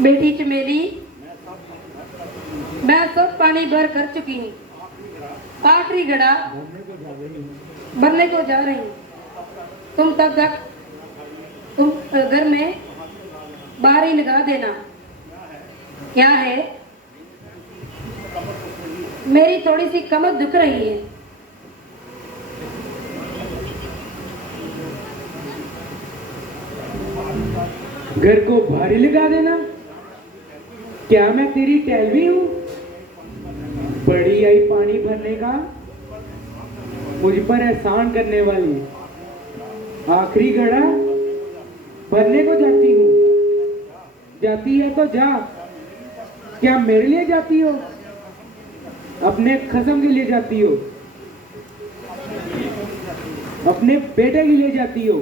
बेटी चमेली, मैं सब पानी भर कर चुकी हूँ। आखिरी घड़ा भरने को जा रही हूँ। तुम तब तक तुम घर में बारी लगा देना। क्या है? मेरी थोड़ी सी कमर दुख रही है। घर को भारी लगा देना? क्या मैं तेरी टैलवी हूँ? बड़ी आई पानी भरने का, मुझ पर एहसान करने वाली। आखिरी घड़ा भरने को जाती हूँ। जाती है तो जा। क्या मेरे लिए जाती हो? अपने खसम के लिए जाती हो? अपने बेटे के लिए जाती हो?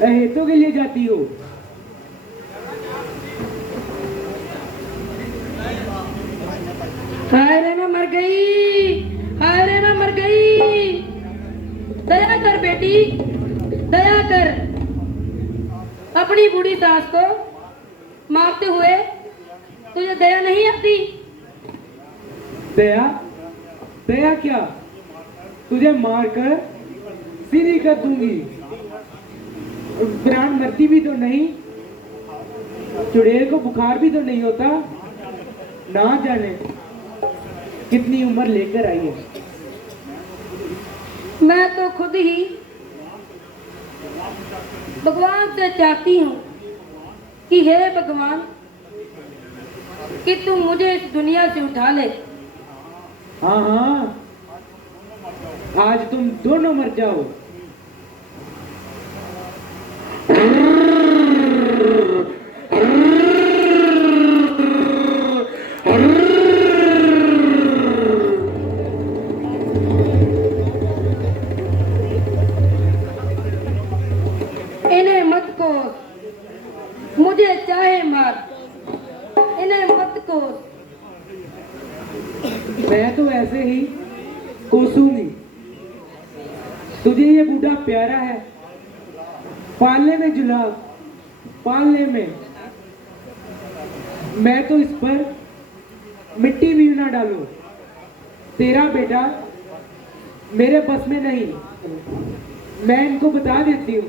अहेतों के लिए जाती हो? हाय रे मैं मर गई, हाय रे मैं मर गई। दया कर बेटी, दया कर। अपनी बूढ़ी सास को मारते हुए तुझे दया नहीं आती? दया? दया क्या? तुझे मारकर सीधी कर दूंगी। प्राण मरती भी तो नहीं। चुड़ैल को बुखार भी तो नहीं होता। ना जाने कितनी उम्र लेकर आई है। मैं तो खुद ही भगवान से चाहती हूँ कि हे भगवान, कि तुम मुझे इस दुनिया से उठा ले। हाँ हाँ, आज तुम दोनों मर जाओ। इन्हें मत कोस, मुझे चाहे मार, इन्हें मत कोस। मैं तो ऐसे ही कोसूंगी। तुझे ये बूढ़ा प्यारा है, पालने में जुलाब, पालने में। मैं तो इस पर मिट्टी भी ना डालूं। तेरा बेटा मेरे बस में नहीं। मैं इनको बता देती हूँ।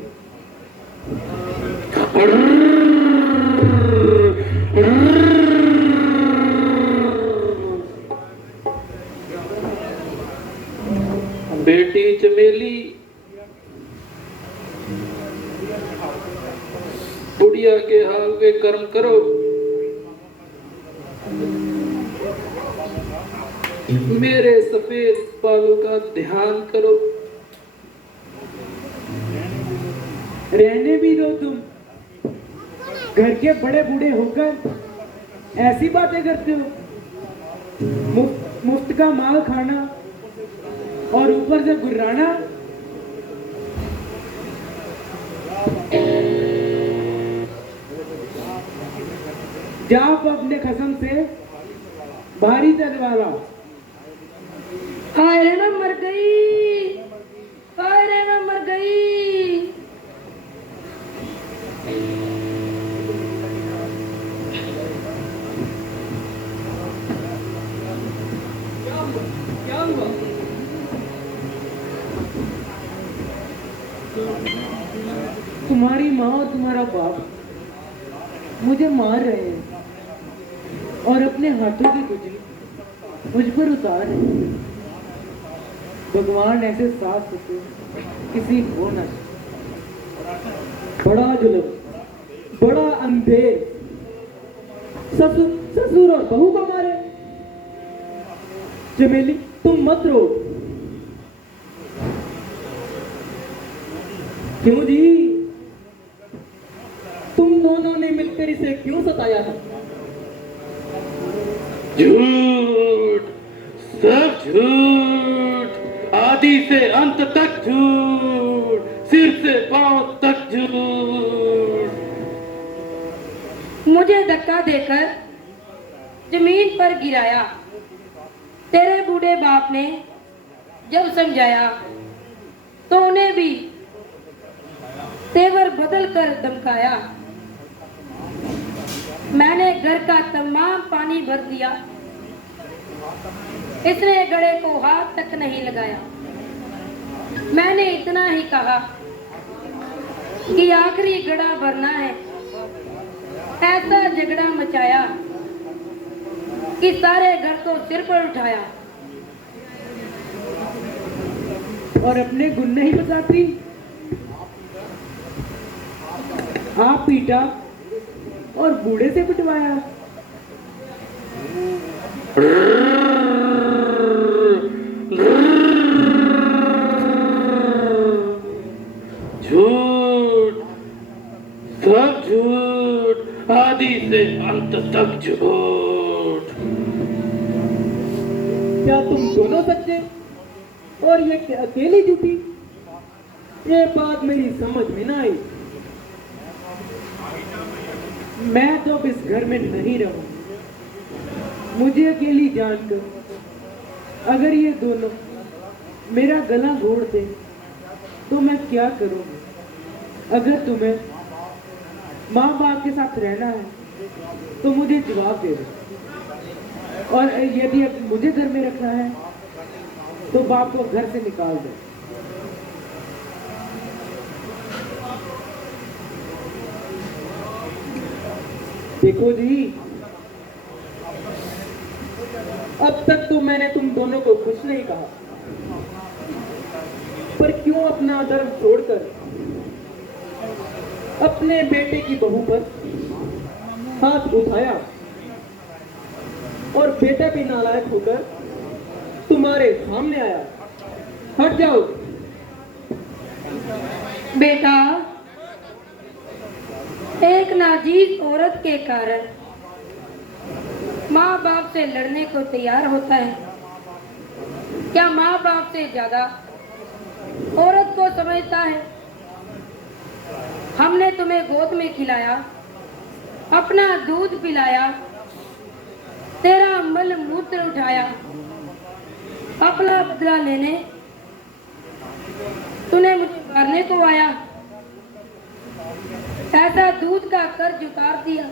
बेटी चमेली, बुढ़िया के हाल वे कर्म करो। मेरे सफेद बालों का ध्यान करो। रहने भी दो तुम। घर के बड़े बूढ़े होकर ऐसी बातें करते हो। मुफ्त का माल खाना और ऊपर से गुर्राना। जाओ अपने खसम से भारी तलवारा। हाय रे मैं मर गई, हाय रे मैं मर गई। क्या हुआ? तुम्हारी माँ और तुम्हारा बाप मुझे मार रहे हैं और अपने हाथों की कुचली मुझ पर उतार रहे हैं। भगवान ऐसे सास ससुर किसी को न। बड़ा जुल्म, बड़ा अंधेर। ससुर और बहू को मारे। चमेली तुम मत रो। क्यों जी, तुम दोनों ने मिलकर इसे क्यों सताया है? झूठ, सब झूठ, आदि से अंत तक झूठ, सिर से पांव तक झूठ। मुझे धक्का देकर जमीन पर गिराया। तेरे बूढ़े बाप ने जब समझाया तो उन्हें भी तेवर बदल कर धमकाया। घर का तमाम पानी भर दिया। इसने घड़े को हाथ तक नहीं लगाया। मैंने इतना ही कहा कि आखिरी घड़ा भरना है। ऐसा झगड़ा मचाया कि सारे घर को सिर पर उठाया। और अपने गुण नहीं बताती। आप पीटा और बूढ़े से पिटवाया। झूठ, सब झूठ, आदि से अंत तक झूठ। क्या तुम दोनों सच्चे और ये अकेली झूठी? ये बात मेरी समझ में ना आई। मैं तो अब इस घर में नहीं रहूं। मुझे अकेली जानकर अगर ये दोनों मेरा गला घोड़ दे तो मैं क्या करूंगी? अगर तुम्हें माँ बाप के साथ रहना है तो मुझे जवाब दे दो, और यदि अब मुझे घर में रखना है तो बाप को घर से निकाल दो। देखो जी, अब तक तो मैंने तुम दोनों को कुछ नहीं कहा, पर क्यों अपना धर्म छोड़कर अपने बेटे की बहू पर हाथ उठाया और बेटा भी नालायक होकर तुम्हारे सामने आया? हट जाओ। बेटा, एक नाजीज औरत के कारण माँ बाप से लड़ने को तैयार होता है। क्या माँ बाप से ज्यादा औरत को समझता है? हमने तुम्हें गोद में खिलाया, अपना दूध पिलाया, तेरा मल मूत्र उठाया, अपना बदला लेने तूने मुझे मारने को आया। ऐसा दूध का कर्ज उतार दिया।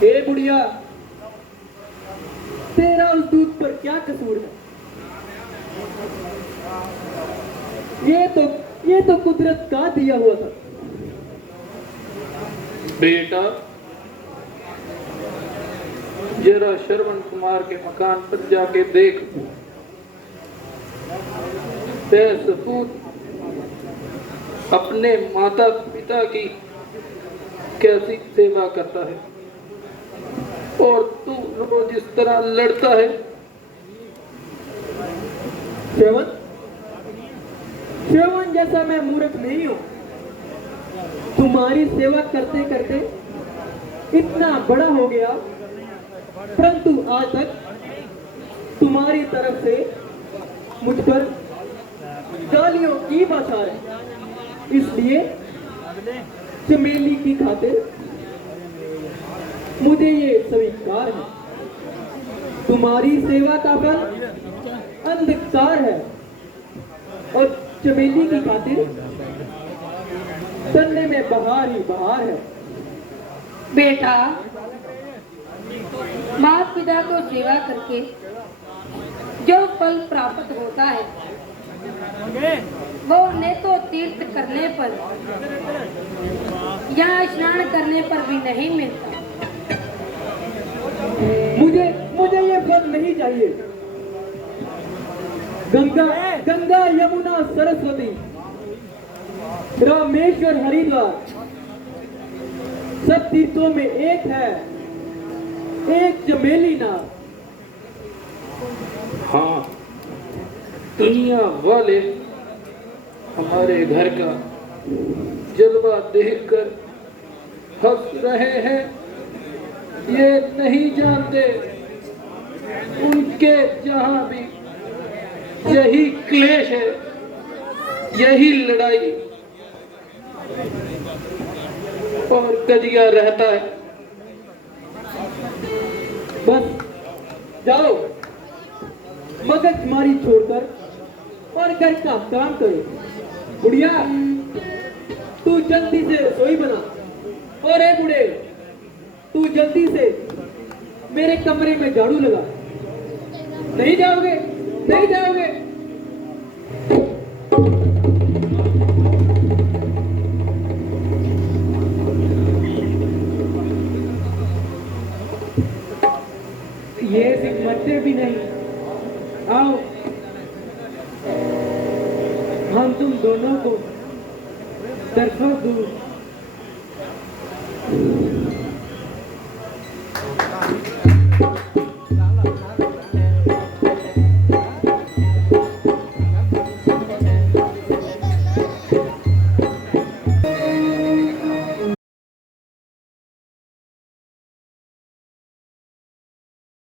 हे बुढ़िया, तेरा उस दूध पर क्या कसूर है? ये तो कुदरत का दिया हुआ था। बेटा, जरा श्रवण कुमार के मकान पर जाके देख। सपूत अपने माता पिता की कैसी सेवा करता है और तू रोज इस तरह लड़ता है। श्रवण जैसा मैं मूर्ख नहीं हूं। तुम्हारी सेवा करते करते इतना बड़ा हो गया, परंतु आज तक तुम्हारी तरफ से मुझ पर गालियों की बौछार है। इसलिए चमेली की खातिर मुझे ये स्वीकार है। तुम्हारी सेवा का फल अंधकार है और चमेली की खातिर चलने में बहार ही बहार है। बेटा, माता पिता को सेवा करके जो फल प्राप्त होता है वो न तो तीर्थ करने पर या स्नान करने पर भी नहीं मिलता। मुझे ये फल नहीं चाहिए। गंगा यमुना सरस्वती रामेश्वर हरिद्वार सब तीर्थों में एक है, एक चमेली नाथ। हाँ, दुनिया वाले हमारे घर का जलवा देखकर हंस रहे हैं। ये नहीं जानते उनके जहां भी यही क्लेश है, यही लड़ाई और कजिया रहता है। बस जाओ, मगज मारी छोड़कर और घर का काम करो। बुढ़िया, तू जल्दी से रसोई बना। और ए बूढ़े, तू जल्दी से मेरे कमरे में झाड़ू लगा। नहीं जाओगे? नहीं जाओगे? ये सिमटते भी नहीं। आओ, हम तुम दोनों को तरफा दूं।